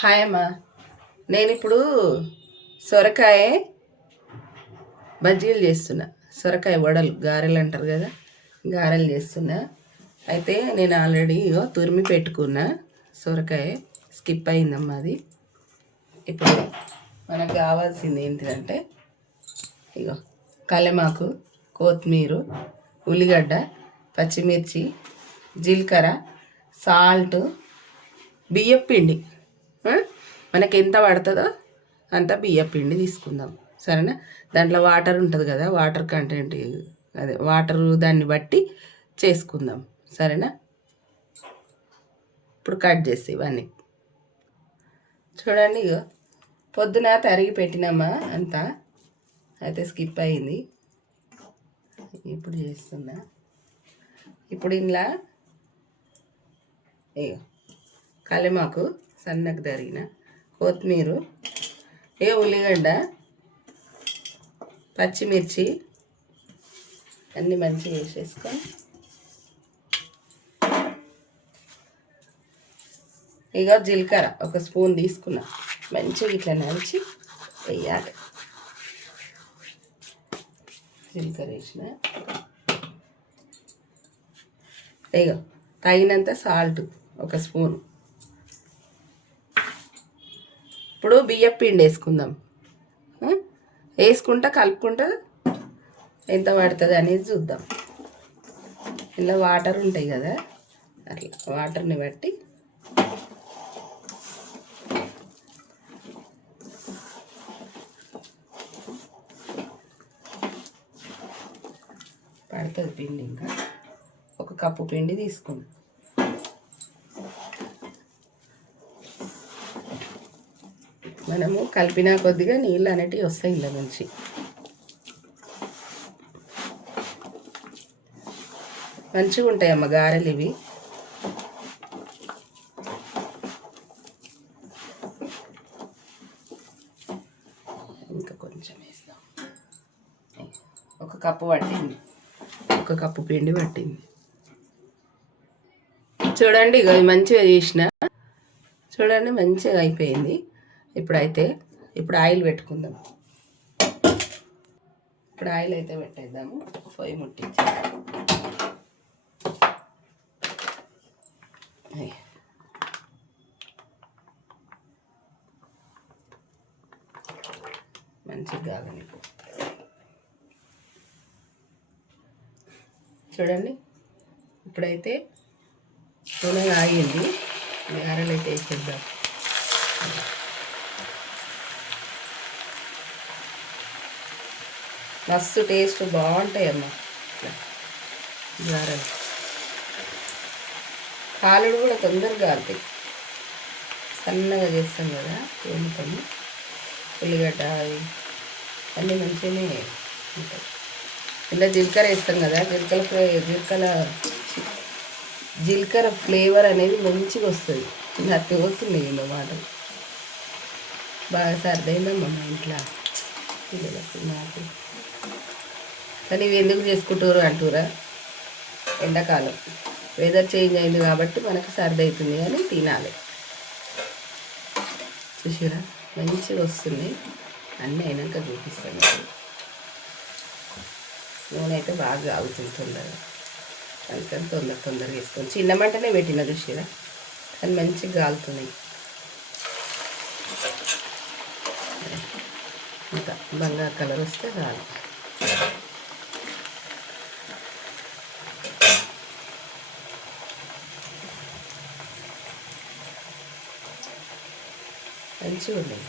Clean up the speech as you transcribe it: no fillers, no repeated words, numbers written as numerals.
Hi అమ్మా. నేను ఇప్పుడు సొరకాయ బజ్జీలు చేస్తున్నా. సొరకాయ వడలు, గారెలు అంటారు కదా, గారెలు చేస్తున్నా. అయితే నేను ఆల్రెడీ తురిమి పెట్టుకున్నా. సొరకాయ స్కిప్ అయిందమ్మా అది. ఇప్పుడు మనకు కావాల్సింది ఏంటిదంటే ఇగో కల్లెమాకు, కొత్తిమీర, ఉల్లిగడ్డ, పచ్చిమిర్చి, జీలకర్ర, సాల్ట్, బియ్యం పిండి. మనకి ఎంత పడుతుందో అంత బియ్యం పిండి తీసుకుందాం, సరేనా? దాంట్లో వాటర్ ఉంటుంది కదా, వాటర్ కంటెంట్, అదే వాటర్ దాన్ని బట్టి చేసుకుందాం, సరేనా? ఇప్పుడు కట్ చేసి ఇవన్నీ చూడండి. ఇగో పొద్దున తరిగి పెట్టినామా అంతా, అయితే స్కిప్ అయింది. ఇప్పుడు చేస్తున్నా. ఇప్పుడు ఇంట్లో ఇగో కల్లెమాకు సన్నగా తరిగిన, కొత్తిమీర, ఉల్లిగడ్డ, పచ్చిమిర్చి అన్నీ మంచిగా వేసేసుకొని ఇక జీలకర్ర ఒక స్పూన్ తీసుకున్నా, మంచిగా ఇట్లా నలిచి వేయాలి. జీలకర్ర వేసిన, ఇక తగినంత సాల్ట్ ఒక స్పూన్. ఇప్పుడు బియ్యం పిండి వేసుకుందాం. వేసుకుంటా కలుపుకుంటా ఎంత పడుతుంది అనేది చూద్దాం. ఇలా వాటర్ ఉంటాయి కదా, అట్లా వాటర్ని బట్టి పడుతుంది పిండి. ఇంకా ఒక కప్పు పిండి తీసుకుందాం. మనము కలిపిన కొద్దిగా నీళ్ళు అనేటివి వస్తాయి ఇలా నుంచి. మంచిగా ఉంటాయమ్మ గారెలు ఇవి. ఇంకా కొంచెం వేస్తాం. ఒక కప్పు పట్టింది, ఒక కప్పు పిండి పట్టింది. చూడండి, ఇక మంచిగా చేసిన. చూడండి మంచిగా అయిపోయింది. ఇప్పుడు ఆయిల్ పెట్టుకుందాం. ఇప్పుడు ఆయిల్ అయితే పెట్టేద్దాము. పొయ్యి ముట్టించి మంచిగా కాగని. చూడండి, ఇప్పుడైతే నూనె ఆగింది. గారెలు అయితే వేసేద్దాం. మస్తు టేస్ట్ బాగుంటాయమ్మా గారెలు. కాలుడు కూడా తొందరగా కాలుతాయి. సన్నగా చేస్తాం కదా, తోముతాము. ఉల్లిగడ్డ అన్నీ మంచిగానే ఉంటాయి. ఇలా జీలకర్ర వేస్తాం కదా, జీలకర్ర ఫ్లేవర్ అనేది మంచిగా వస్తుంది. నాకు తోస్తున్నాయి ఇంకో మాటలు. బాగా సర్దైందమ్మా మా ఇంట్లో పిల్లలకు నాకు. కానీ ఇవి ఎందుకు చేసుకుంటారు అంటారా, ఎండాకాలం వెదర్ చేంజ్ అయింది కాబట్టి మనకు సర్ది అవుతుంది, కానీ తినాలి. చూసారా మంచిగా వస్తున్నాయి. అన్నీ అయినాక చూపిస్తాను. నూనె అయితే బాగా కాగుతుంది తొందరగా, అందుకని తొందరగా వేసుకొని చిన్న మంటనే పెట్టిన. చూసారా కానీ మంచిగా కాలుతున్నాయి. ఇంకా బంగారు కలర్ వస్తే చాలు. మంచిగా ఉన్నాయి.